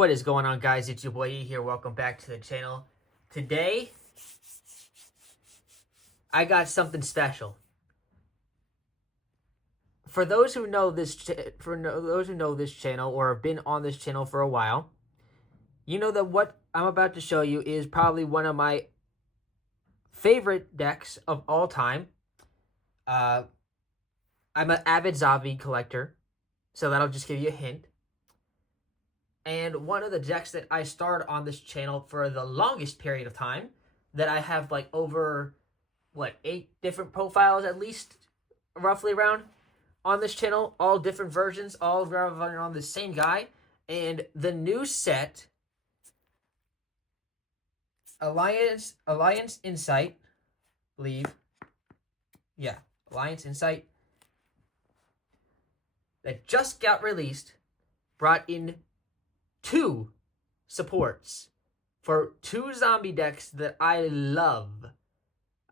What is going on, guys? It's your boy E here. Welcome back to the channel. Today, I got something special. For those who know this, channel or have been on this channel for a while, you know that what I'm about to show you is probably one of my favorite decks of all time. I'm an avid zombie collector, so that'll just give you a hint. And one of the decks that I started on this channel for the longest period of time, that I have like over, 8 different profiles at least, roughly around, on this channel. All different versions, all running on the same guy. And the new set, Alliance Insight, believe. Yeah, Alliance Insight, that just got released, brought in 2 supports for 2 zombie decks that I love.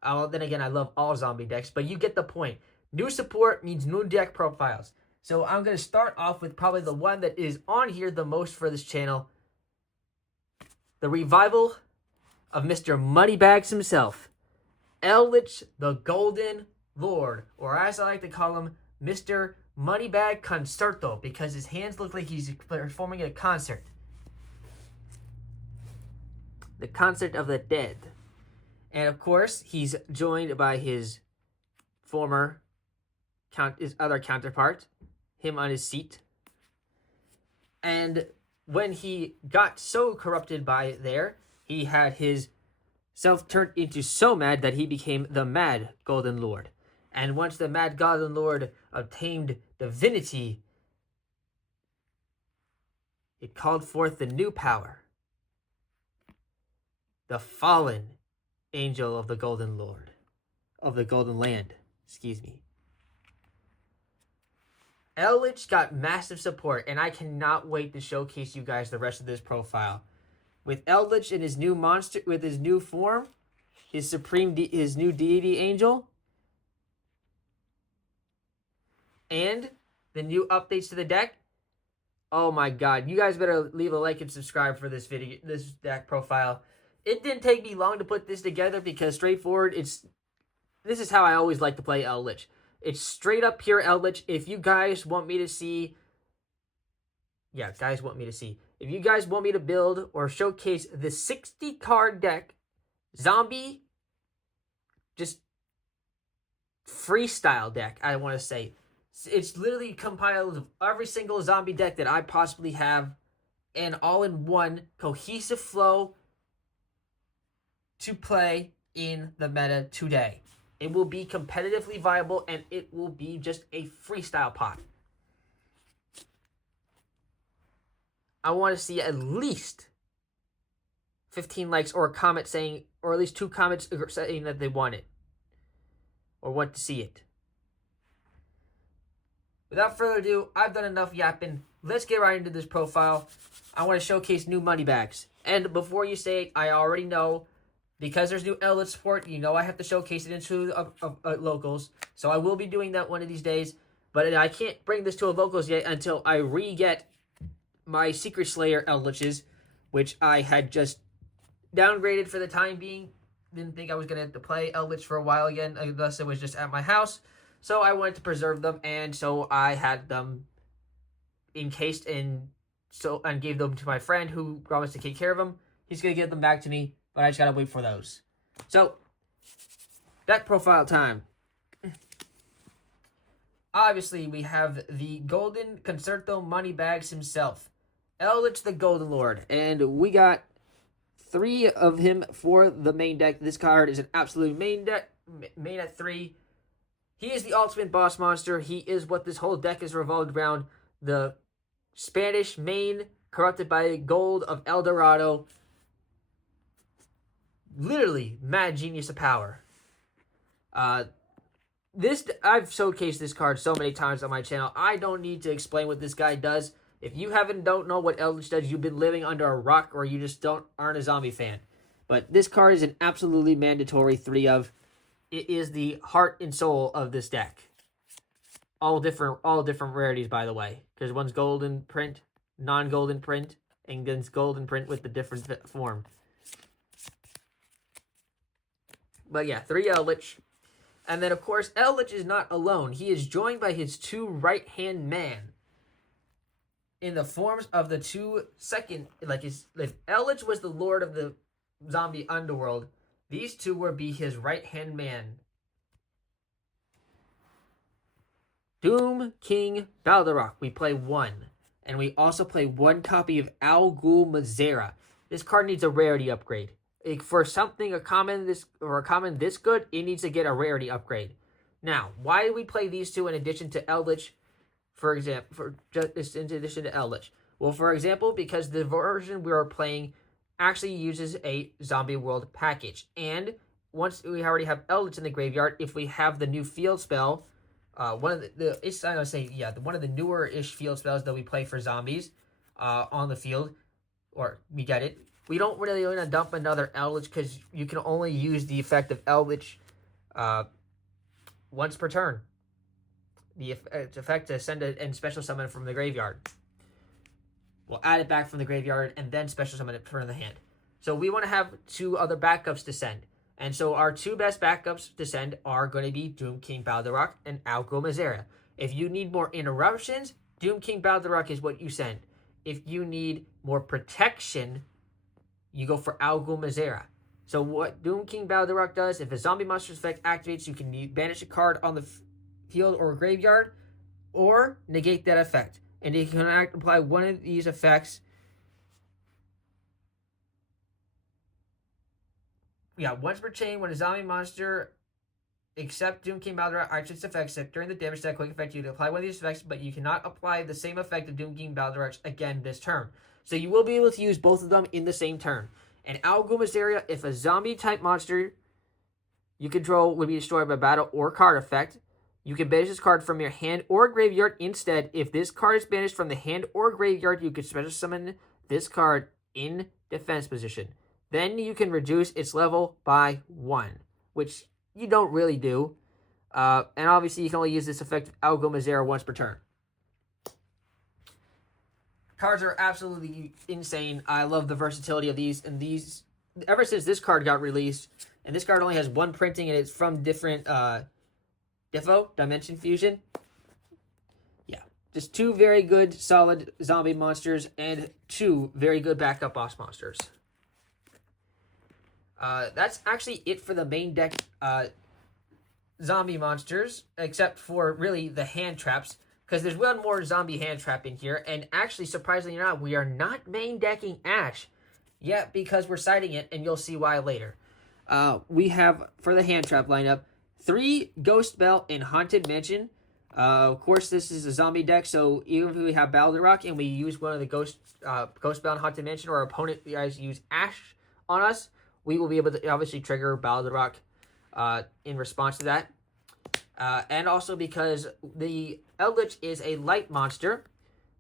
Then again, I love all zombie decks, but you get the point. New support means new deck profiles. So I'm going to start off with probably the one that is on here the most for this channel. The revival of Mr. Moneybags himself. Eldlich, the Golden Lord, or as I like to call him, Mr. Moneybag Concerto, because his hands look like he's performing at a concert. The Concert of the Dead. And of course, he's joined by his other counterpart, him on his seat. And when he got so corrupted by there, he had his self turned into so mad that he became the Mad Golden Lord. And once the Mad Golden Lord obtained divinity, it called forth the new power. The fallen angel of the Golden Lord. Of the Golden Land. Excuse me. Eldlich got massive support, and I cannot wait to showcase you guys the rest of this profile. With Eldlich in his new monster, with his new form, his new deity angel, and the new updates to the deck. Oh my god, you guys better leave a like and subscribe for this video, this deck profile. It didn't take me long to put this together because straightforward, this is how I always like to play Eldlich. It's straight up pure Eldlich. If you guys want me to see, if you guys want me to build or showcase the 60 card deck, zombie, just freestyle deck, I want to say. It's literally compiled of every single zombie deck that I possibly have, and all in one cohesive flow to play in the meta today. It will be competitively viable, and it will be just a freestyle pot. I want to see at least 15 likes or a comment saying, or at least 2 comments saying that they want it or want to see it. Without further ado, I've done enough yapping. Let's get right into this profile. I want to showcase new money bags. And before you say it, I already know, because there's new Eldlich support, you know I have to showcase it into locals. So I will be doing that one of these days. But I can't bring this to a locals yet until I re-get my Secret Slayer Eldliches, which I had just downgraded for the time being. Didn't think I was going to have to play Eldlich for a while again, unless it was just at my house. So I wanted to preserve them, and so I had them encased and gave them to my friend who promised to take care of them. He's going to give them back to me, but I just got to wait for those. So, deck profile time. Obviously, we have the Golden Concerto Moneybags himself, Eldlich the Golden Lord, and we got 3 of him for the main deck. This card is an absolute main at 3. He is the ultimate boss monster. He is what this whole deck is revolved around. The Spanish main, corrupted by gold of El Dorado. Literally, mad genius of power. I've showcased this card so many times on my channel. I don't need to explain what this guy does. If you don't know what Eldlich does, you've been living under a rock, or you just aren't a zombie fan. But this card is an absolutely mandatory 3 of. It is the heart and soul of this deck. All different rarities, by the way, because one's golden print, non-golden print, and then golden print with the different form. But yeah, 3 Eldlich. And then, of course, Eldlich is not alone. He is joined by his 2 right-hand man in the forms of the 2 second... if Eldlich was the lord of the zombie underworld, these 2 would be his right-hand man. Doom King Baldarok. We play 1. And we also play 1 copy of Al Ghul Mazera. This card needs a rarity upgrade. For something a common this good, it needs to get a rarity upgrade. Now, why do we play these 2 in addition to Eldlich? For example, in addition to Eldlich. Well, for example, because the version we are playing actually uses a zombie world package, and once we already have Eldlich in the graveyard, if we have the new field spell, one of the newer-ish field spells that we play for zombies, on the field, or we get it. We don't really want to dump another Eldlich because you can only use the effect of Eldlich once per turn. The effect to send it and special summon from the graveyard. We'll add it back from the graveyard and then special summon it from the hand. So we want to have 2 other backups to send. And so our 2 best backups to send are going to be Doom King Baldarok and Al Ghul Mazera. If you need more interruptions, Doom King Baldarok is what you send. If you need more protection, you go for Al Ghul Mazera. So what Doom King Baldarok does, if a zombie monster's effect activates, you can banish a card on the field or graveyard, or negate that effect. And you can apply one of these effects. Yeah, once per chain, when a zombie monster, except Doom King Baldarok, activates effects during the damage that quick effect, you can apply one of these effects, but you cannot apply the same effect of Doom King Baldarok again this turn. So you will be able to use both of them in the same turn. And Al Ghul Mazera, if a zombie-type monster you control would be destroyed by battle or card effect, you can banish this card from your hand or graveyard. Instead, if this card is banished from the hand or graveyard, you can special summon this card in defense position. Then you can reduce its level by 1, which you don't really do. And obviously, you can only use this effect of Al Ghul Mazera once per turn. Cards are absolutely insane. I love the versatility of these. And these, ever since this card got released, and this card only has 1 printing, and it's from different Dimension Fusion. Yeah, just 2 very good, solid zombie monsters, and 2 very good backup boss monsters. That's actually it for the main deck zombie monsters, except for really the hand traps. Because there's 1 more zombie hand trap in here. And actually, surprisingly or not, we are not main decking Ash yet because we're siding it, and you'll see why later. We have, for the hand trap lineup, 3 Ghost Bell and Haunted Mansion. Of course, this is a zombie deck, so even if we have Baldarok and we use one of the Ghost Bell and Haunted Mansion, or our opponent guys use Ash on us, we will be able to obviously trigger Baldarok in response to that. And also because the Eldlich is a light monster,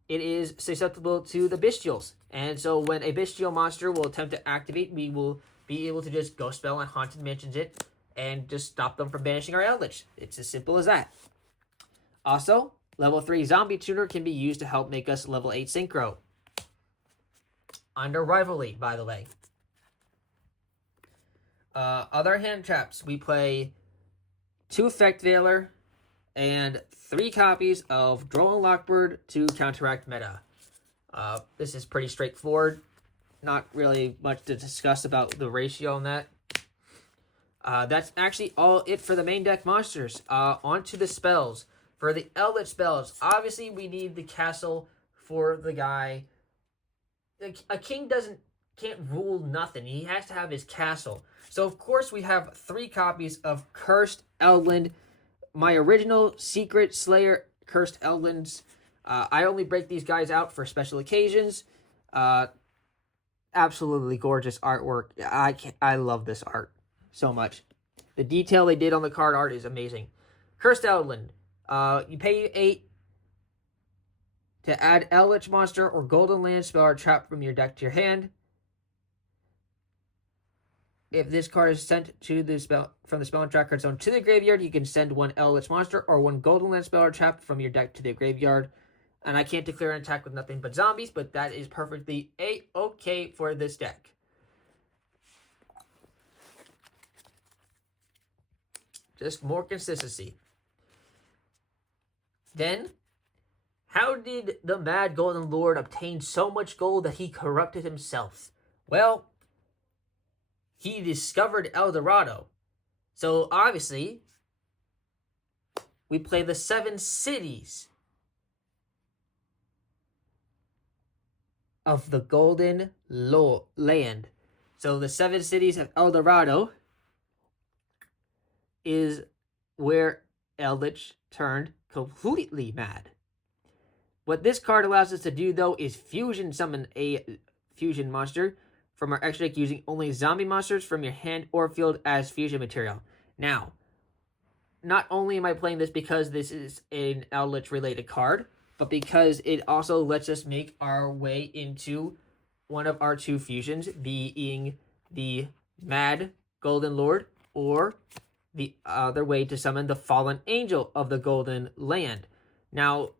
it is susceptible to the Bestials. And so when a Bestial monster will attempt to activate, we will be able to just Ghost Spell and Haunted Mansions it and just stop them from banishing our Eldlich. It's as simple as that. Also, level 3 Zombie Tuner can be used to help make us level 8 Synchro. Under Rivalry, by the way. Other hand traps, we play 2 Effect Veiler and 3 copies of Drone Lockbird to counteract meta. This is pretty straightforward. Not really much to discuss about the ratio on that. That's actually all it for the main deck monsters. On to the spells. For the Eldlich spells, obviously we need the castle for the guy. A king can't rule nothing. He has to have his castle. So, of course, we have 3 copies of Cursed Eldland. My original Secret Slayer Cursed Eldlands. I only break these guys out for special occasions. Absolutely gorgeous artwork. I love this art so much. The detail they did on the card art is amazing. Cursed Eldland. You pay 8 to add Eldlich monster or golden land spell or trap from your deck to your hand. If this card is sent to the spell from the spell and trap card zone to the graveyard, you can send 1 Eldlich monster or 1 golden land spell or trap from your deck to the graveyard. And I can't declare an attack with nothing but zombies, but that is perfectly A-okay for this deck. Just more consistency. Then, how did the Mad Golden Lord obtain so much gold that he corrupted himself? Well, he discovered El Dorado. So, obviously, we play the 7 cities of the Golden Land. So, the 7 cities of El Dorado is where Eldlich turned completely mad. What this card allows us to do, though, is fusion summon a fusion monster from our extra deck using only zombie monsters from your hand or field as fusion material. Now, not only am I playing this because this is an Eldlich related card, but because it also lets us make our way into one of our 2 fusions, being the Mad Golden Lord or the other way to summon the Fallen Angel of the Golden Land. Now,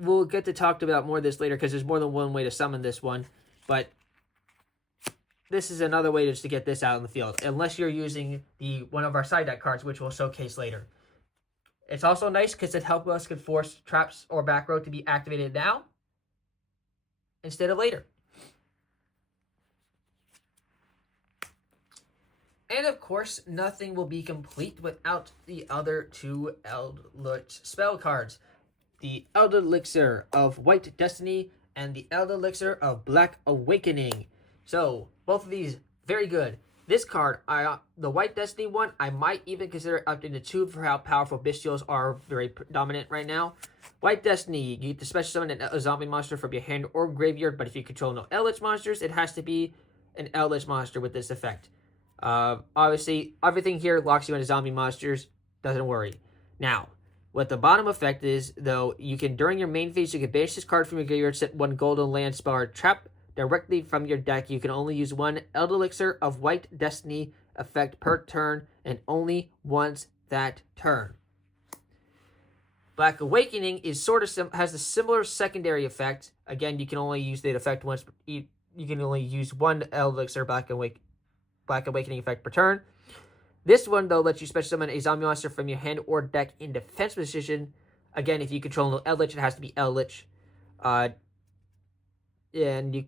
we'll get to talk about more of this later because there's more than one way to summon this one, but this is another way just to get this out in the field, unless you're using one of our side deck cards, which we'll showcase later. It's also nice because it helps us could force traps or back row to be activated now instead of later. And of course, nothing will be complete without the other 2 Eldlich spell cards. The Elixir of White Destiny and the Elixir of Black Awakening. So, both of these, very good. This card, the White Destiny one, I might even consider updating to 2 for how powerful bestials are very dominant right now. White Destiny, you get to special summon a zombie monster from your hand or graveyard, but if you control no Eldlich monsters, it has to be an Eldlich monster with this effect. Obviously, everything here locks you into zombie monsters. Doesn't worry. Now, what the bottom effect is, though, you can, during your main phase, you can banish this card from your graveyard, set 1 Golden Land spell or trap directly from your deck. You can only use 1 Elixir of White Destiny effect per turn, and only once that turn. Black Awakening is has a similar secondary effect. Again, you can only use that effect once. You can only use 1 Elixir Black Awakening effect per turn. This one, though, lets you special summon a zombie monster from your hand or deck in defense position. Again, if you control no Eldlich, it has to be Eldlich. And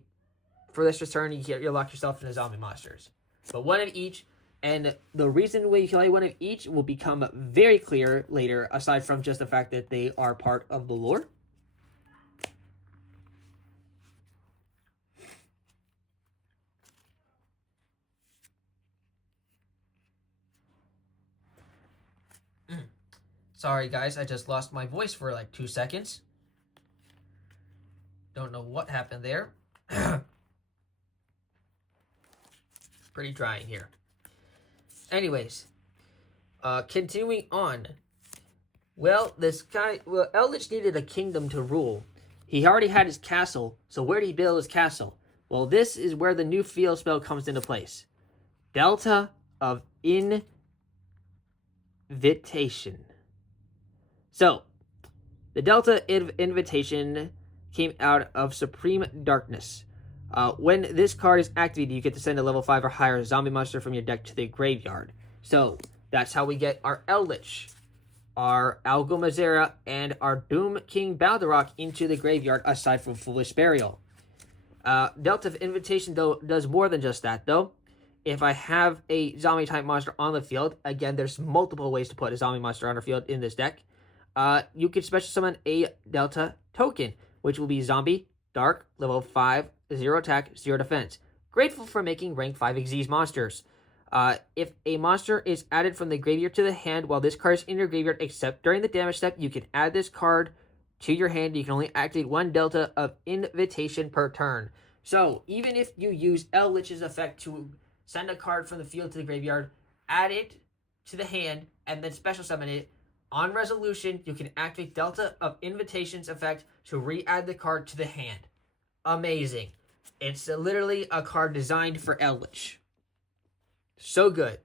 for this return, you lock yourself into zombie monsters. But 1 of each, and the reason why you play 1 of each will become very clear later, aside from just the fact that they are part of the lore. Sorry, guys, I just lost my voice for like 2 seconds. Don't know what happened there. Pretty dry in here. Anyways, continuing on. Well, Eldlich needed a kingdom to rule. He already had his castle, so where did he build his castle? Well, this is where the new field spell comes into place. Delta of Invitation. So, the Delta Invitation came out of Supreme Darkness. When this card is activated, you get to send a level 5 or higher zombie monster from your deck to the graveyard. So, that's how we get our Eldlich, our Algomazera, and our Doom King Baldarok into the graveyard, aside from Foolish Burial. Delta of Invitation, though, does more than just that, though. If I have a zombie-type monster on the field, again, there's multiple ways to put a zombie monster on the field in this deck. You can special summon a Delta token, which will be Zombie, Dark, level 5, 0 attack, 0 defense. Grateful for making rank 5 Xyz monsters. If a monster is added from the graveyard to the hand while this card is in your graveyard, except during the damage step, you can add this card to your hand. You can only activate 1 Delta of Invitation per turn. So, even if you use Eldlich's effect to send a card from the field to the graveyard, add it to the hand, and then special summon it, on resolution, you can activate Delta of Invitation's effect to re-add the card to the hand. Amazing. It's literally a card designed for Eldlich. So good.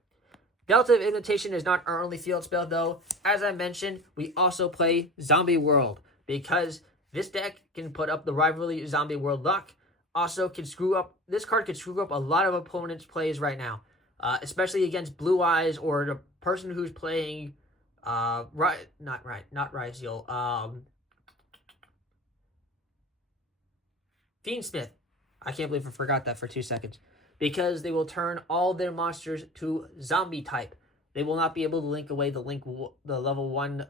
Delta of Invitation is not our only field spell, though. As I mentioned, we also play Zombie World, because This deck can put up the Rivalry Zombie World Luck. Also, this card could screw up a lot of opponents' plays right now, especially against Blue Eyes or the person who's playing, not Ryzeal, Fiendsmith. I can't believe I forgot that for 2 seconds. Because they will turn all their monsters to zombie type. They will not be able to link away the level 1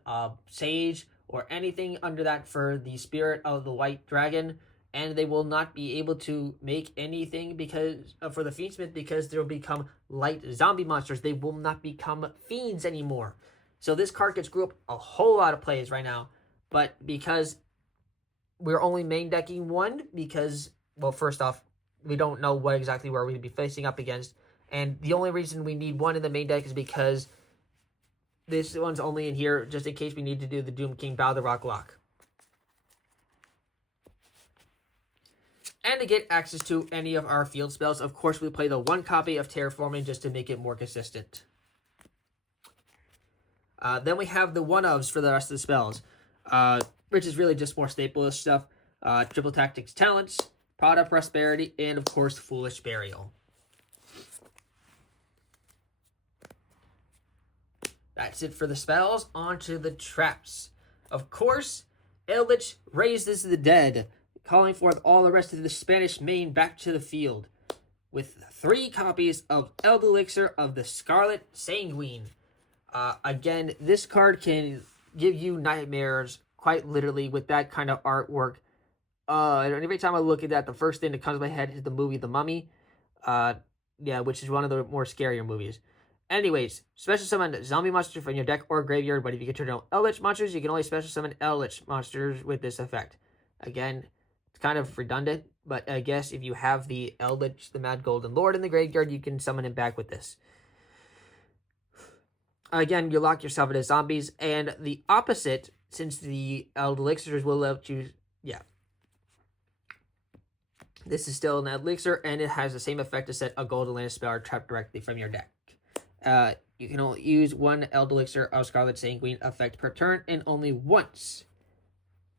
Sage or anything under that for the Spirit of the White Dragon. And they will not be able to make anything because for the Fiendsmith because they'll become light zombie monsters. They will not become fiends anymore. So this card could screw up a whole lot of plays right now. But because we're only main decking one, because, well, first off, we don't know what exactly we're going to be facing up against. And the only reason we need one in the main deck is because this one's only in here just in case we need to do the Doom King Bow the Rock Lock. And to get access to any of our field spells, of course, we play the 1 copy of Terraforming just to make it more consistent. Then we have the 1-ofs for the rest of the spells, which is really just more staple-ish stuff. Triple Tactics Talents, Prod of Prosperity, and, of course, Foolish Burial. That's it for the spells. On to the traps. Of course, Eldlich raises the dead, calling forth all the rest of the Spanish main back to the field, with 3 copies of Eldlich of the Scarlet Sanguine. Again, this card can give you nightmares, quite literally, with that kind of artwork. And every time I look at that, the first thing that comes to my head is the movie The Mummy, which is one of the more scarier movies. Anyways, special summon zombie monsters from your deck or graveyard, but if you can turn out Eldlich monsters, you can only special summon Eldlich monsters with this effect. Again, it's kind of redundant, but I guess if you have the Eldlich, the Mad Golden Lord, in the graveyard, you can summon him back with this. Again, you lock yourself into zombies, and the opposite, since the Elixirs will let you, this is still an Elixir, and it has the same effect to set a Golden Land spell or trap directly from your deck. You can only use 1 Eldlich of Scarlet Sanguine effect per turn, and only once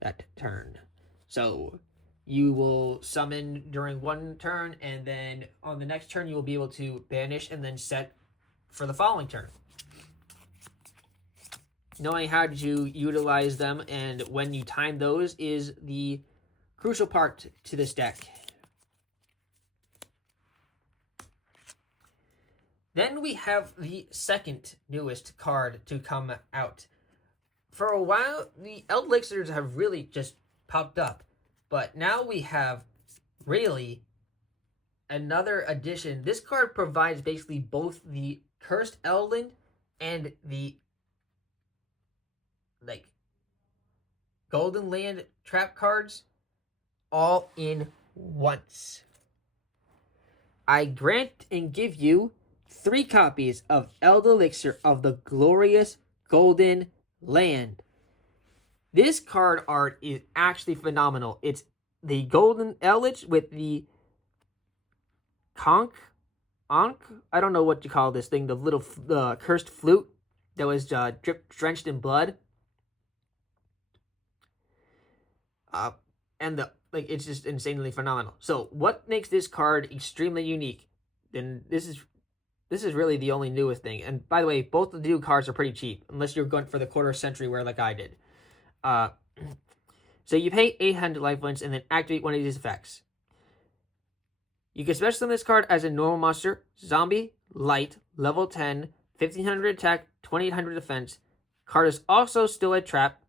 that turn. So you will summon during 1 turn, and then on the next turn you will be able to banish and then set for the following turn. Knowing how to utilize them and when you time those is the crucial part to this deck. Then we have the second newest card to come out. For a while, the Elixirs have really just popped up. But now we have really another addition. This card provides basically both the Cursed Eldland and the Golden Land trap cards all in once. I grant and give you 3 copies of Eldlich of the Glorious Golden Land. This card art is actually phenomenal. It's the Golden Eldlich with the Ankh? I don't know what you call this thing. The little cursed flute that was drenched in blood. And it's just insanely phenomenal. So what makes this card extremely unique? And this is really the only newest thing. And by the way, both of the new cards are pretty cheap, unless you're going for the quarter century wear like I did. So you pay 800 life points and then activate one of these effects. You can special summon this card as a normal monster, zombie, light, level 10, 1500 attack, 2800 defense. Card is also still a trap.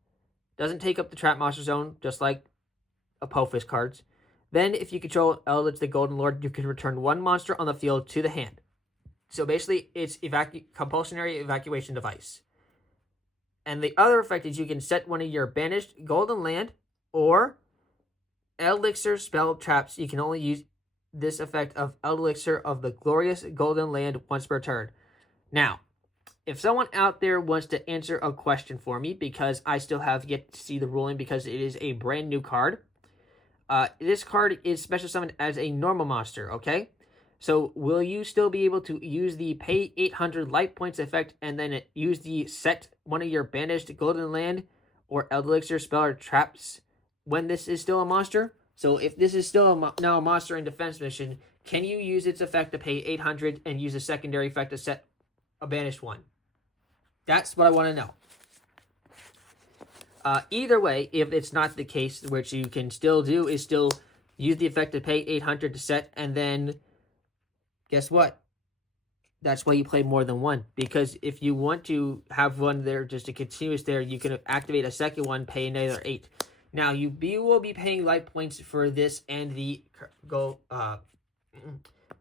Doesn't take up the trap monster zone, just like Apophis cards. Then, if you control Eldlich the Golden Lord, you can return 1 monster on the field to the hand. So basically, it's compulsory evacuation device. And the other effect is you can set one of your banished Golden Land or Elixir spell traps. You can only use this effect of Elixir of the Glorious Golden Land once per turn. Now, if someone out there wants to answer a question for me, because I still have yet to see the ruling because it is a brand new card, this card is special summoned as a normal monster, okay? So will you still be able to use the pay 800 light points effect and then use the set one of your banished Golden Land or Elixir spell or traps when this is still a monster. So if this is still now a monster in defense mission, can you use its effect to pay 800 and use a secondary effect to set a banished one? That's what I want to know. Either way, if it's not the case, which you can still do, is still use the effect to pay 800 to set, and then guess what? That's why you play more than one. Because if you want to have one there, just a continuous there, you can activate a second one, pay another 8. Now, you will be paying life points for this and the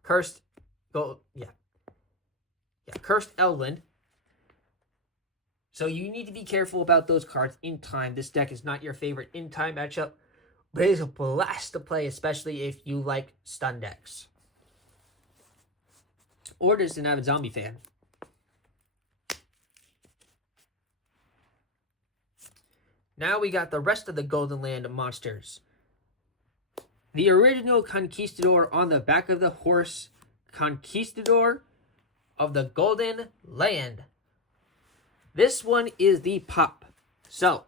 Cursed Eldland. So you need to be careful about those cards in time. This deck is not your favorite in time matchup, but it is a blast to play, especially if you like stun decks. Or just an avid zombie fan. Now we got the rest of the Golden Land monsters. The original Conquistador on the back of the horse. Conquistador of the Golden Land. This one is the pop. So,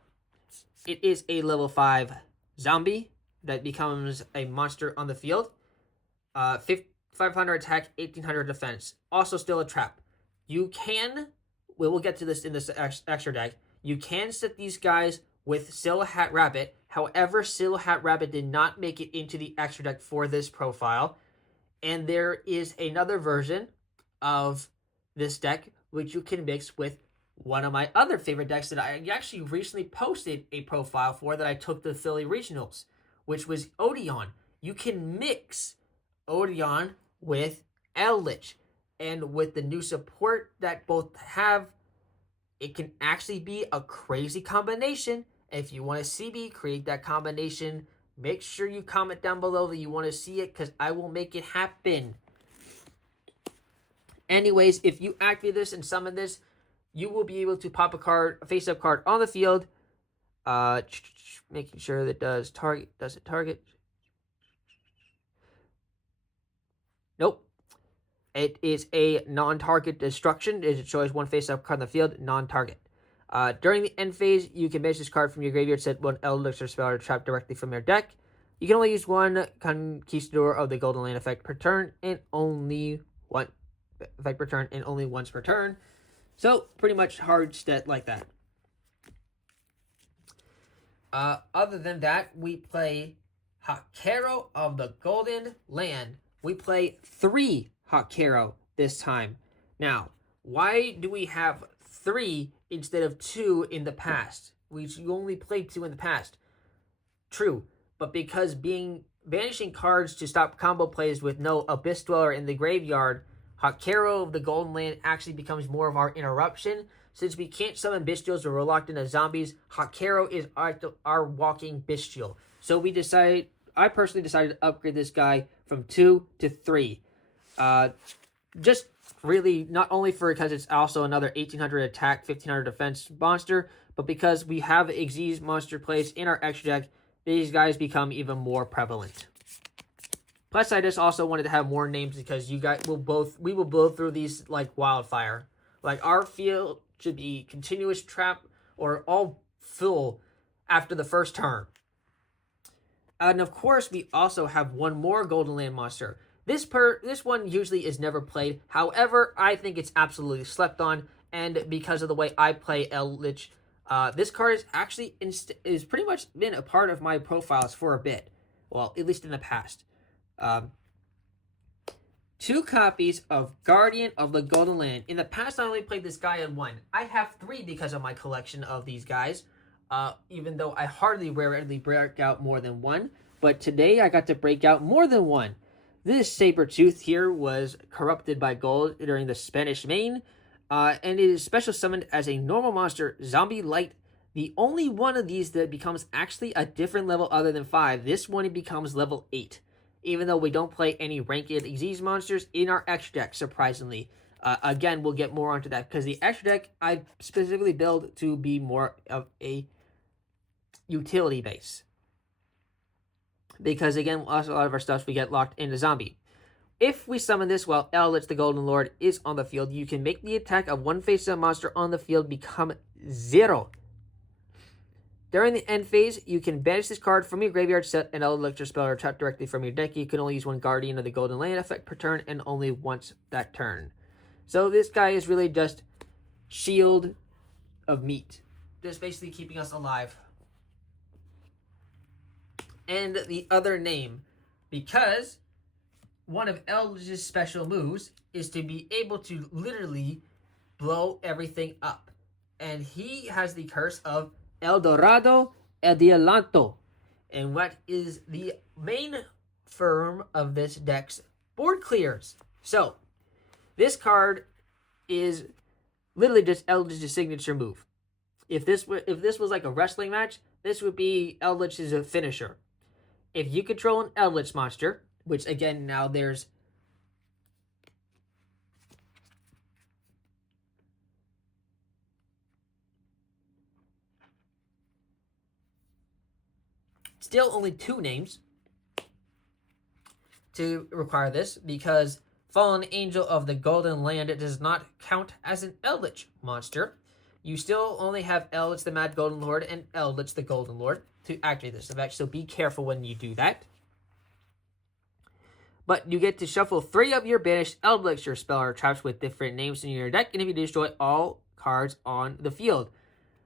it is a level 5 zombie that becomes a monster on the field. 500 attack, 1800 defense. Also still a trap. You can, we'll get to this in this extra deck, you can set these guys with Silhouette Rabbit. However, Silhouette Rabbit did not make it into the extra deck for this profile. And there is another version of this deck which you can mix with one of my other favorite decks that I actually recently posted a profile for that I took to Philly Regionals, which was Odeon. You can mix Odeon with Eldlich, and with the new support that both have, it can actually be a crazy combination. If you want to see me create that combination, make sure you comment down below that you want to see it, because I will make it happen. Anyways, if you activate this and summon this, you will be able to pop a card, a face-up card on the field. Making sure that does it target? Nope. It is a non-target destruction. It shows one face-up card on the field, non-target. During the end phase, you can banish this card from your graveyard, set one Eldlich or spell or trap directly from your deck. You can only use one Conquistador of the Golden Land effect per turn, and only one effect per turn, and only once per turn. So, pretty much hard stat like that. Other than that, we play Hakero of the Golden Land. We play 3 Hakero this time. Now, why do we have 3 instead of 2 in the past? We only played 2 in the past. True, but because banishing cards to stop combo plays with no Abyss Dweller in the graveyard, Hakero of the Golden Land actually becomes more of our interruption. Since we can't summon Bestials or we're locked into zombies, Hakero is our walking Bestial. So I personally decided to upgrade this guy from 2 to 3. Just really not only because it's also another 1800 attack, 1500 defense monster, but because we have Xyz monster plays in our extra deck, these guys become even more prevalent. Plus, I just also wanted to have more names because we will blow through these like wildfire. Like, our field should be continuous trap or all full after the first turn. And of course, we also have one more Golden Land monster. This one usually is never played. However, I think it's absolutely slept on, and because of the way I play Eldlich, this card is actually is pretty much been a part of my profiles for a bit. Well, at least in the past. 2 copies of Guardian of the Golden Land. In the past, I only played this guy in 1. I have 3 because of my collection of these guys. Even though I rarely break out more than 1. But today, I got to break out more than 1. This Sabertooth here was corrupted by gold during the Spanish Main. And it is special summoned as a normal monster, Zombie Light. The only one of these that becomes actually a different level other than 5. This one, it becomes level 8. Even though we don't play any ranked Xyz monsters in our extra deck, surprisingly. Again, we'll get more onto that, because the extra deck I specifically build to be more of a utility base. Because again, also a lot of our stuff we get locked into zombie. If we summon this while Eldlich the Golden Lord is on the field, you can make the attack of one face-up monster on the field become 0. During the end phase, you can banish this card from your graveyard, set an Eldlich spell or trap directly from your deck. You can only use one Guardian of the Golden Land effect per turn and only once that turn. So this guy is really just shield of meat. Just basically keeping us alive. And the other name, because one of Eldlich's special moves is to be able to literally blow everything up. And he has the curse of El Dorado Edilanto. And what is the main firm of this deck's board clears? So, this card is literally just Eldlich's signature move. If this was like a wrestling match, this would be Eldlich's finisher. If you control an Eldlich monster, which again now there's still only 2 names to require this, because Fallen Angel of the Golden Land does not count as an Eldlich monster. You still only have Eldlich the Mad Golden Lord and Eldlich the Golden Lord to activate this effect, so be careful when you do that. But you get to shuffle 3 of your banished Eldlich or spell or traps with different names in your deck, and if you destroy all cards on the field.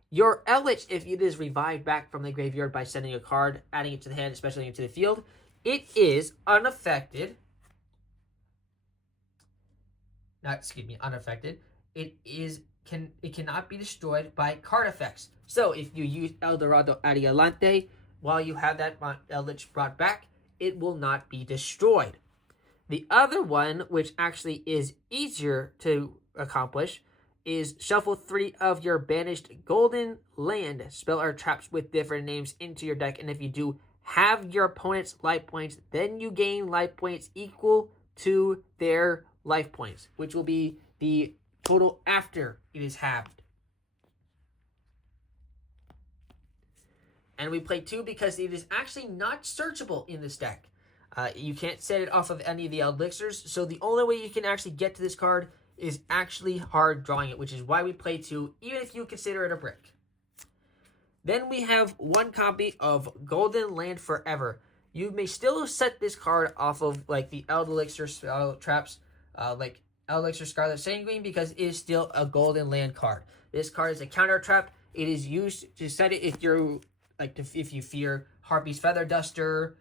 Your Eldlich, if it is revived back from the graveyard by sending a card, adding it to the hand, especially into the field, it is unaffected. Unaffected. It cannot be destroyed by card effects. So if you use El Dorado Adialante while you have that Eldlich brought back, it will not be destroyed. The other one, which actually is easier to accomplish, is shuffle 3 of your banished Golden Land spell or traps with different names into your deck, and if you do, have your opponent's life points, then you gain life points equal to their life points, which will be the total after it is halved. And we play 2 because it is actually not searchable in this deck. You can't set it off of any of the Eldlichers, so the only way you can actually get to this card is actually hard drawing it, which is why we play 2, even if you consider it a brick. Then we have 1 copy of Golden Land Forever. You may still set this card off of like the Eldlich spell traps, like Eldlich Scarlet Sanguine, because it is still a Golden Land card. This card is a counter trap. It is used to set it if you're if you fear Harpy's Feather Duster,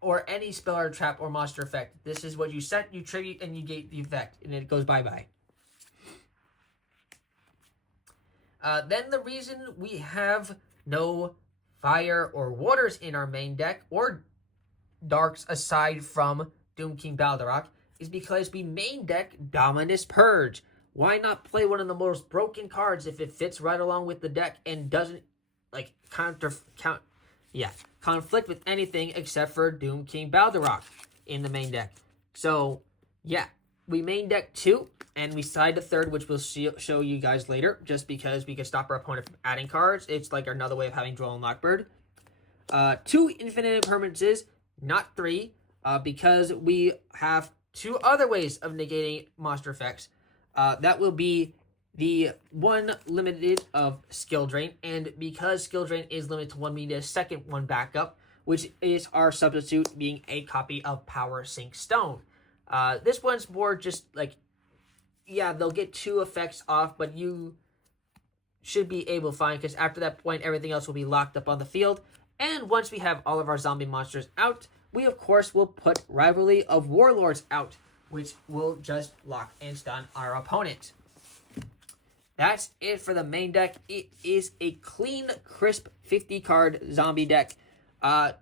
or any spell or trap or monster effect. This is what you set, you tribute, and you get the effect, and it goes bye-bye. Then the reason we have no fire or waters in our main deck, or darks aside from Doom King Baldarok, is because we main deck Dominus Purge. Why not play one of the most broken cards if it fits right along with the deck and doesn't conflict with anything except for Doom King Baldarok in the main deck. So, yeah, we main deck 2, and we side the 3rd, which we'll show you guys later, just because we can stop our opponent from adding cards. It's like another way of having Droll and Lockbird. 2 infinite impermanences, not 3, because we have 2 other ways of negating monster effects. That will be the 1 limited of Skill Drain, and because Skill Drain is limited to 1, we need a second 1 backup, which is our substitute being a copy of Power Sink Stone. This one's more just like, yeah, they'll get 2 effects off, but you should be able to find, because after that point, everything else will be locked up on the field. And once we have all of our zombie monsters out, we of course will put Rivalry of Warlords out, which will just lock and stun our opponent. That's it for the main deck. It is a clean, crisp 50-card zombie deck. And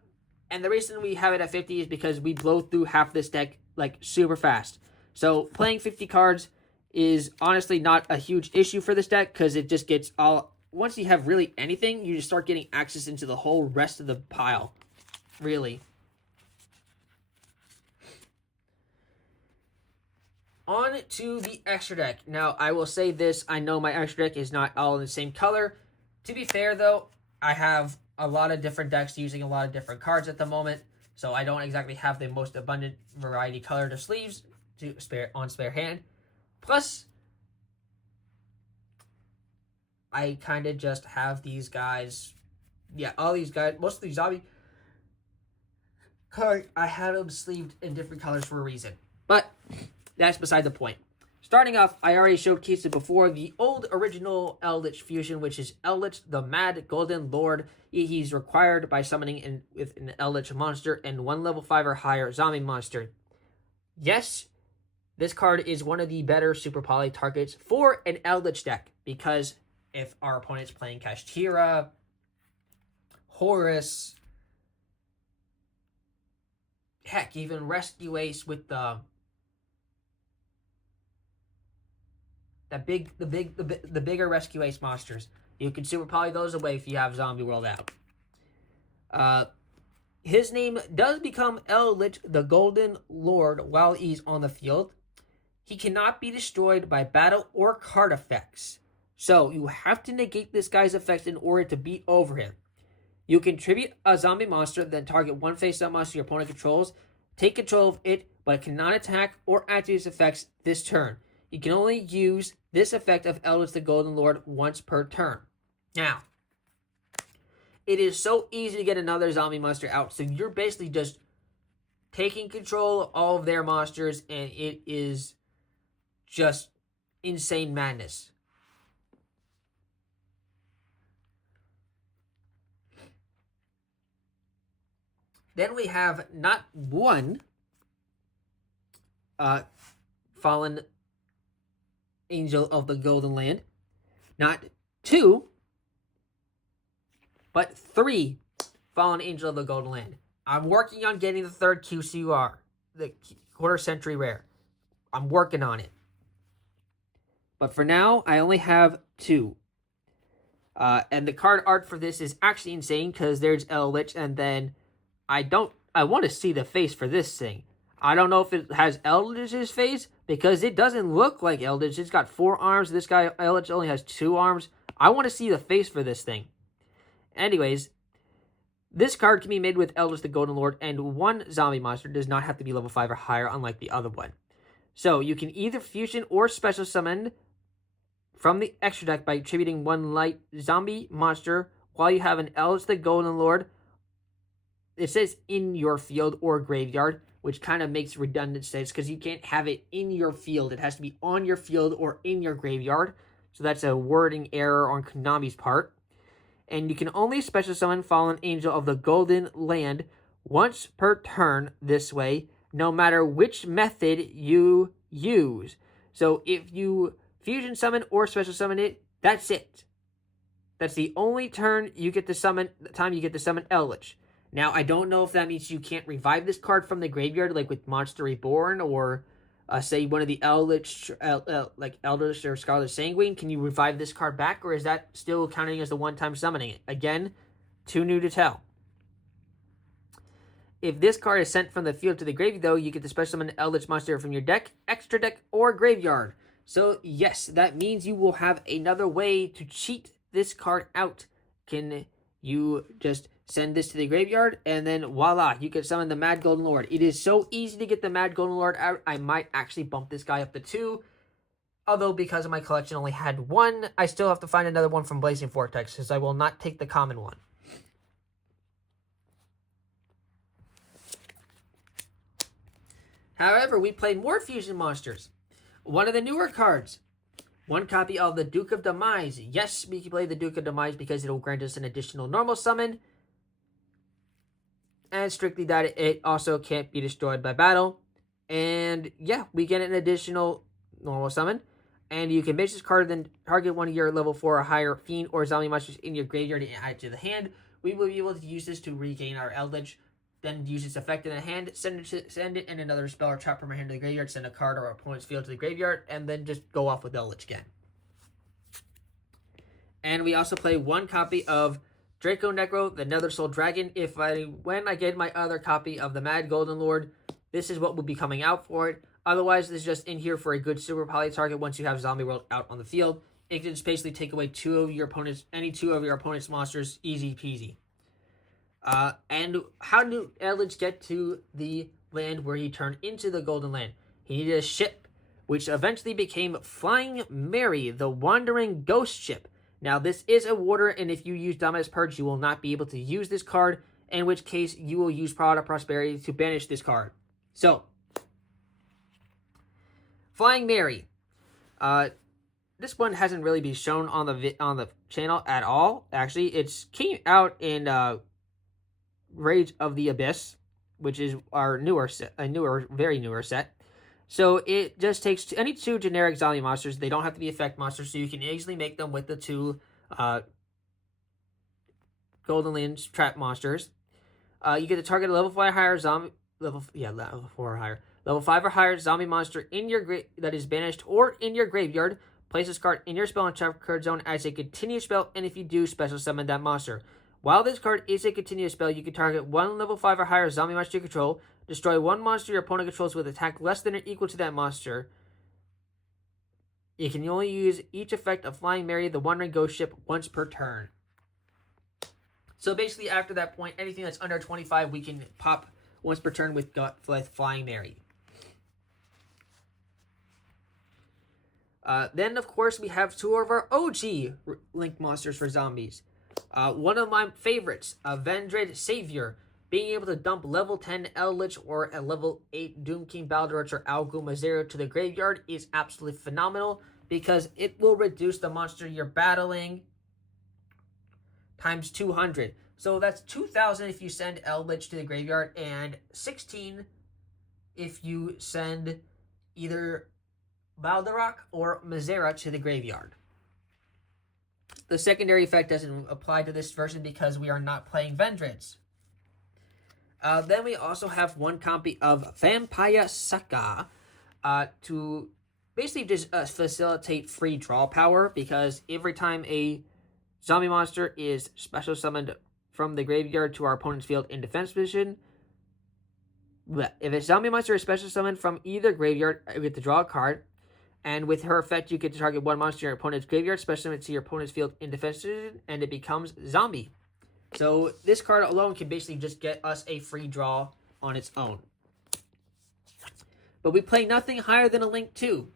the reason we have it at 50 is because we blow through half this deck like super fast. So playing 50 cards is honestly not a huge issue for this deck, because it just gets all... Once you have really anything, you just start getting access into the whole rest of the pile. Really. On to the extra deck. Now, I will say this. I know my extra deck is not all in the same color. To be fair, though, I have a lot of different decks using a lot of different cards at the moment. So I don't exactly have the most abundant variety color to sleeves to spare hand. Plus, I kind of just have these guys. Yeah, all these guys, most of these zombie cards, I had them sleeved in different colors for a reason. But that's beside the point. Starting off, I already showcased it before, the old original Eldlich fusion, which is Eldlich, the Mad Golden Lord. He's required by summoning with an Eldlich monster and 1 level 5 or higher zombie monster. Yes, this card is one of the better Super Poly targets for an Eldlich deck, because if our opponent's playing Kashtira, Horus, heck, even Rescue Ace with the bigger Rescue Ace monsters, you can Super Poly those away if you have Zombie World out. His name does become Eldlich, the Golden Lord, while he's on the field. He cannot be destroyed by battle or card effects, so you have to negate this guy's effects in order to beat over him. You can tribute a zombie monster, then target one face-up monster your opponent controls, take control of it, but it cannot attack or activate its effects this turn. You can only use this effect of Eldlich the Golden Lord once per turn. Now, it is so easy to get another zombie monster out, so you're basically just taking control of all of their monsters, and it is just insane madness. Then we have not one fallen angel of the Golden Land, not two, but 3 fallen angel of the Golden Land. I'm working on getting the 3rd QCR, the quarter century rare. I'm working on it. But for now, I only have 2. And the card art for this is actually insane, because there's Eldlich, and then I want to see the face for this thing. I don't know if it has Eldlich's face, because it doesn't look like Eldlich. It's got 4 arms. This guy, Eldlich, only has 2 arms. I want to see the face for this thing. Anyways, this card can be made with Eldlich the Golden Lord, and 1 zombie monster does not have to be level 5 or higher, unlike the other one. So you can either fusion or special summon from the extra deck by attributing 1 light zombie monster while you have an Eldlich the Golden Lord. It says in your field or graveyard, which kind of makes redundant sense, because you can't have it in your field. It has to be on your field or in your graveyard. So that's a wording error on Konami's part. And you can only special summon Fallen Angel of the Golden Land once per turn this way, no matter which method you use. So if you fusion summon or special summon it, that's it. That's the only turn you get to summon, the time you get to summon Eldlich. Now, I don't know if that means you can't revive this card from the graveyard, like with Monster Reborn, or say one of the Eldlich, like Eldlich or Scarlet Sanguine. Can you revive this card back, or is that still counting as the one-time summoning it? Again, too new to tell. If this card is sent from the field to the graveyard, though, you get to special summon an Eldlich monster from your deck, extra deck, or graveyard. So, yes, that means you will have another way to cheat this card out. Can you just send this to the graveyard, and then voila, you can summon the Mad Golden Lord. It is so easy to get the Mad Golden Lord out. I might actually bump this guy up to 2. Although, because of my collection only had 1, I still have to find another one from Blazing Vortex, because I will not take the common one. However, we played more fusion monsters. One of the newer cards. 1 copy of the Duke of Demise. Yes, we can play the Duke of Demise because it will grant us an additional normal summon. And strictly that, it also can't be destroyed by battle. And yeah, we get an additional normal summon. And you can base this card, then target one of your level 4 or higher fiend or zombie monsters in your graveyard and add it to the hand. We will be able to use this to regain our Eldlich, then use its effect in the hand, send it in another spell or trap from our hand to the graveyard, send a card or opponent's field to the graveyard, and then just go off with Eldlich again. And we also play 1 copy of Draco Necro, the Nether Soul Dragon. When I get my other copy of the Mad Golden Lord, this is what will be coming out for it. Otherwise, this is just in here for a good Super Poly target once you have Zombie World out on the field. It can just basically take away any 2 of your opponent's monsters, easy peasy. And how did Eldlich get to the land where he turned into the Golden Land? He needed a ship, which eventually became Flying Mary, the Wandering Ghost Ship. Now, this is a water, and if you use Dominus Purge, you will not be able to use this card, in which case you will use Prod of Prosperity to banish this card. So, Flying Mary. This one hasn't really been shown on the channel at all. Actually, it came out in Rage of the Abyss, which is our very newer set. So it just takes any two generic zombie monsters. They don't have to be effect monsters, so you can easily make them with the two Golden Lens trap monsters. You get to target a level 5 or higher zombie level 4 or higher. Level 5 or higher zombie monster in your that is banished or in your graveyard. Place this card in your spell and trap card zone as a continuous spell, and if you do, special summon that monster. While this card is a continuous spell, you can target one level 5 or higher zombie monster you control, destroy one monster your opponent controls with attack less than or equal to that monster. You can only use each effect of Flying Mary, the one-ring ghost ship, once per turn. So basically, after that point, anything that's under 25, we can pop once per turn with Flying Mary. Then, of course, we have two of our OG Link monsters for zombies. One of my favorites, Vendred Savior. Being able to dump level 10 Eldlich or a level 8 Doom King Baldurich or Algumazero to the graveyard is absolutely phenomenal because it will reduce the monster you're battling times 200. So that's 2,000 if you send Eldlich to the graveyard and 16 if you send either Baldurich or Mazera to the graveyard. The secondary effect doesn't apply to this version because we are not playing Vendreds. Then we also have one copy of Vampire Saka to basically just facilitate free draw power, because every time a zombie monster is special summoned from the graveyard to our opponent's field in defense position, if a zombie monster is special summoned from either graveyard, you get to draw a card, and with her effect you get to target one monster in your opponent's graveyard, special summon to your opponent's field in defense position, and it becomes zombie. So this card alone can basically just get us a free draw on its own. But we play nothing higher than a Link 2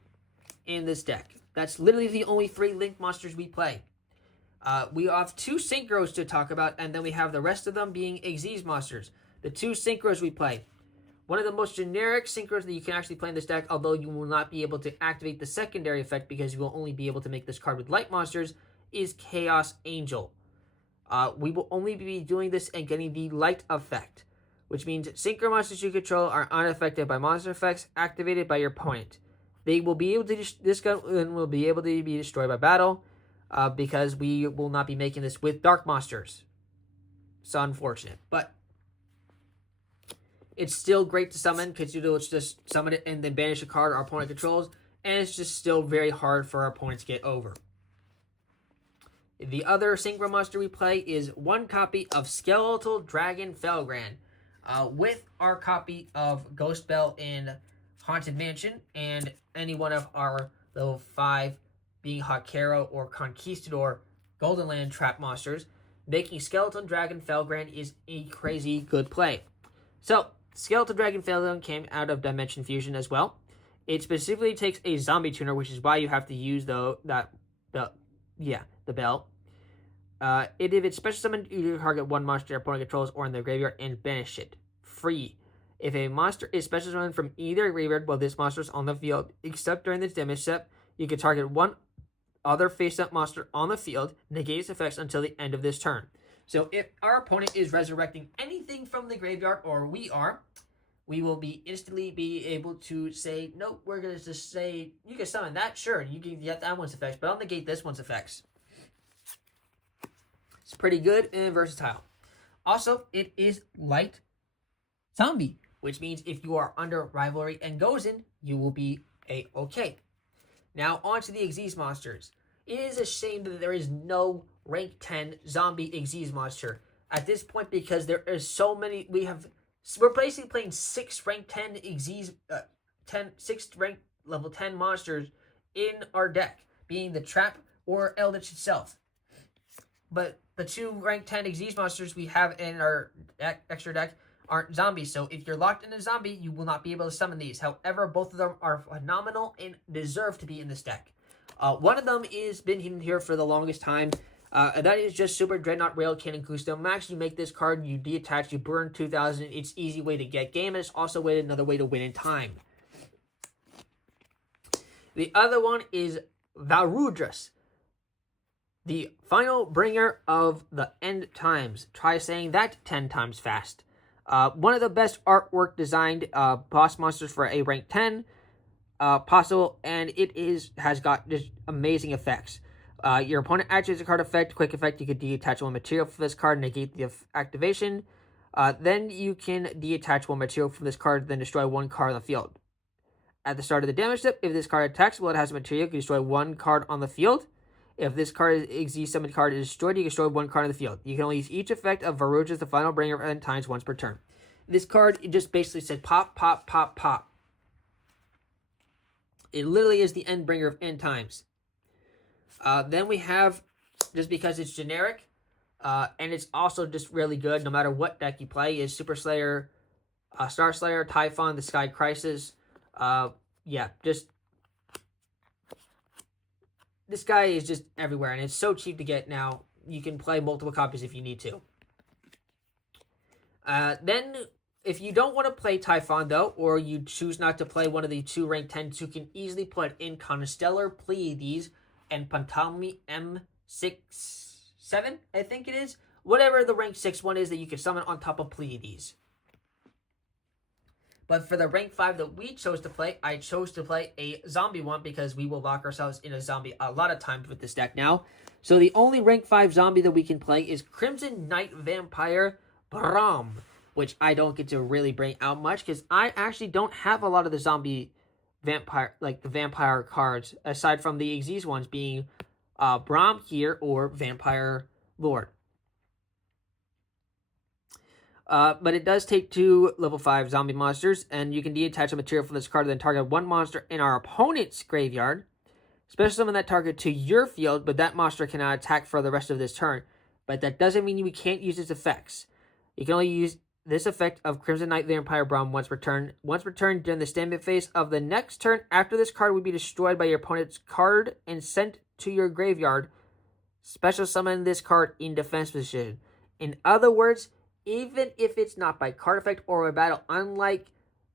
in this deck. That's literally the only 3 Link monsters we play. We have 2 Synchros to talk about, and then we have the rest of them being Xyz monsters. The 2 Synchros we play. One of the most generic Synchros that you can actually play in this deck, although you will not be able to activate the secondary effect because you will only be able to make this card with light monsters, is Chaos Angel. We will only be doing this and getting the light effect, which means Synchro monsters you control are unaffected by monster effects activated by your opponent. They will be able to this gun will be able to be destroyed by battle, because we will not be making this with dark monsters. It's unfortunate, but it's still great to summon because you just summon it and then banish a card our opponent controls, and it's just still very hard for our opponent to get over. The other Synchro monster we play is one copy of Skeletal Dragon Felgrand, with our copy of Ghost Bell in Haunted Mansion, and any one of our level 5 being Hakero or Conquistador Golden Land trap monsters. Making Skeletal Dragon Felgrand is a crazy good play. So, Skeletal Dragon Felgrand came out of Dimension Fusion as well. It specifically takes a zombie tuner, which is why you have to use the bell. If it's special summoned, you target one monster your opponent controls or in the graveyard and banish it. Free. If a monster is special summoned from either graveyard while this monster is on the field, except during this damage step, you can target one other face-up monster on the field, negate its effects until the end of this turn. So if our opponent is resurrecting anything from the graveyard, or we will be instantly be able to say, nope, we're going to just say, you can summon that, sure, you can get that one's effects, but I'll negate this one's effects. It's pretty good and versatile. Also, it is light zombie, which means if you are under Rivalry and Gozen, you will be a-okay. Now, on to the Xyz monsters. It is a shame that there is no rank 10 zombie Xyz monster at this point, because there is so many. We're basically playing 6 rank 10 Xyz, 6 rank level 10 monsters in our deck, being the Trap or Eldlich itself. But the 2 rank 10 Xyz monsters we have in our extra deck aren't zombies, so if you're locked in a zombie, you will not be able to summon these. However, both of them are phenomenal and deserve to be in this deck. One of them is been hidden here for the longest time. And that is just Super Dreadnought Rail Cannon Custom Max. You make this card, you detach, you burn 2,000. It's easy way to get game, and it's also another way to win in time. The other one is Varudras, the final bringer of the end times. Try saying that 10 times fast. One of the best artwork designed boss monsters for a rank 10 possible, and it has got just amazing effects. Your opponent activates a card effect, quick effect. You can detach one material from this card, negate the activation. Then you can detach one material from this card, then destroy one card on the field. At the start of the damage step, if this card attacks while it has a material, you can destroy one card on the field. If this card Xyz summoned card is destroyed, you can destroy one card on the field. You can only use each effect of Varudras, the final bringer of end times, once per turn. This card, it just basically said pop, pop, pop, pop. It literally is the end bringer of end times. Then we have, just because it's generic, and it's also just really good no matter what deck you play, is Super Slayer, Star Slayer, Typhon, the Sky Crisis. Yeah, just, this guy is just everywhere, and it's so cheap to get now. You can play multiple copies if you need to. Then, if you don't want to play Typhon, though, or you choose not to play one of the 2 rank 10s, you can easily put in Constellar Pleiades and Pantami M67, I think it is. Whatever the rank 6 one is that you can summon on top of Pleiades. But for the rank 5 that we chose to play, I chose to play a zombie one because we will lock ourselves in a zombie a lot of times with this deck now. So the only rank 5 zombie that we can play is Crimson Knight Vampire Braum, which I don't get to really bring out much because I actually don't have a lot of the zombie vampire, like the vampire cards, aside from the Xyz ones being Braum here or Vampire Lord. But it does take 2 level 5 zombie monsters, and you can detach a material from this card, then target one monster in our opponent's graveyard. Special summon that target to your field, but that monster cannot attack for the rest of this turn. But that doesn't mean we can't use its effects. You can only use this effect of Crimson Knight Vampire Braum once per turn. Once per turn during the standby phase of the next turn after this card would be destroyed by your opponent's card and sent to your graveyard. Special summon this card in defense position. In other words, even if it's not by card effect or a battle, unlike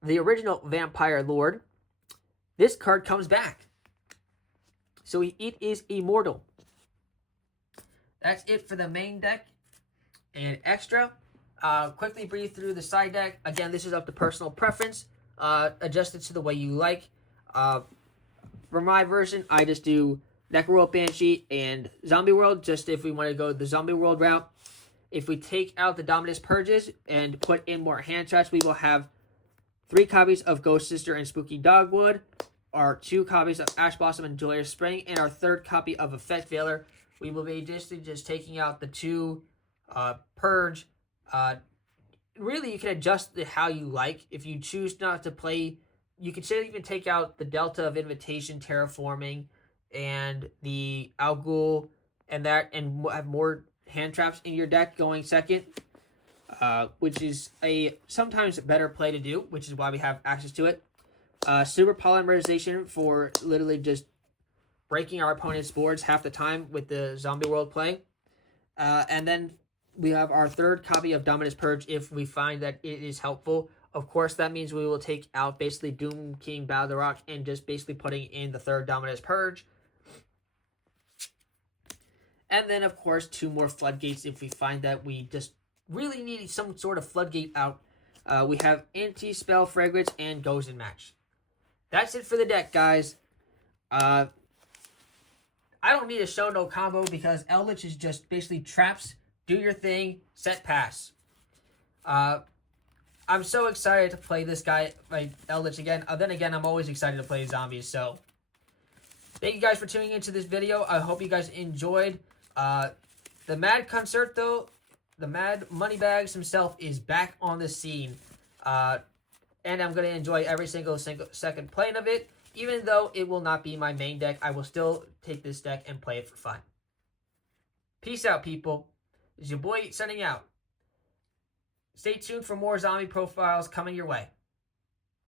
the original Vampire Lord, this card comes back. So it is immortal. That's it for the main deck and extra. Quickly breathe through the side deck. Again, this is up to personal preference. Adjust it to the way you like. For my version, I just do Necroworld Banshee and Zombie World, just if we want to go the Zombie World route. If we take out the Dominus Purges and put in more hand traps, we will have 3 copies of Ghost Sister and Spooky Dogwood, our 2 copies of Ash Blossom and Julius Spring, and our 3rd copy of Effect Veiler. We will be just taking out the 2 Purge. Really, you can adjust it how you like. If you choose not to play, you can even take out the Delta of Invitation, Terraforming, and the Algul, and have more hand traps in your deck going second, which is a sometimes better play to do, which is why we have access to it. Super Polymerization for literally just breaking our opponent's boards half the time with the Zombie World play. And then we have our 3rd copy of Dominus Purge if we find that it is helpful. Of course, that means we will take out basically Doom King Battle the Rock and just basically putting in the 3rd Dominus Purge. And then, of course, 2 more Floodgates if we find that we just really need some sort of Floodgate out. We have Anti-Spell Fragrance and Goes in Match. That's it for the deck, guys. I don't need a show no combo because Eldlich is just basically traps, do your thing, set, pass. I'm so excited to play this guy, like Eldlich again. Then again, I'm always excited to play zombies, so thank you guys for tuning into this video. I hope you guys enjoyed. The Mad Concerto, the Mad Moneybags himself is back on the scene. And I'm going to enjoy every single second playing of it. Even though it will not be my main deck, I will still take this deck and play it for fun. Peace out, people. It's your boy signing out. Stay tuned for more zombie profiles coming your way.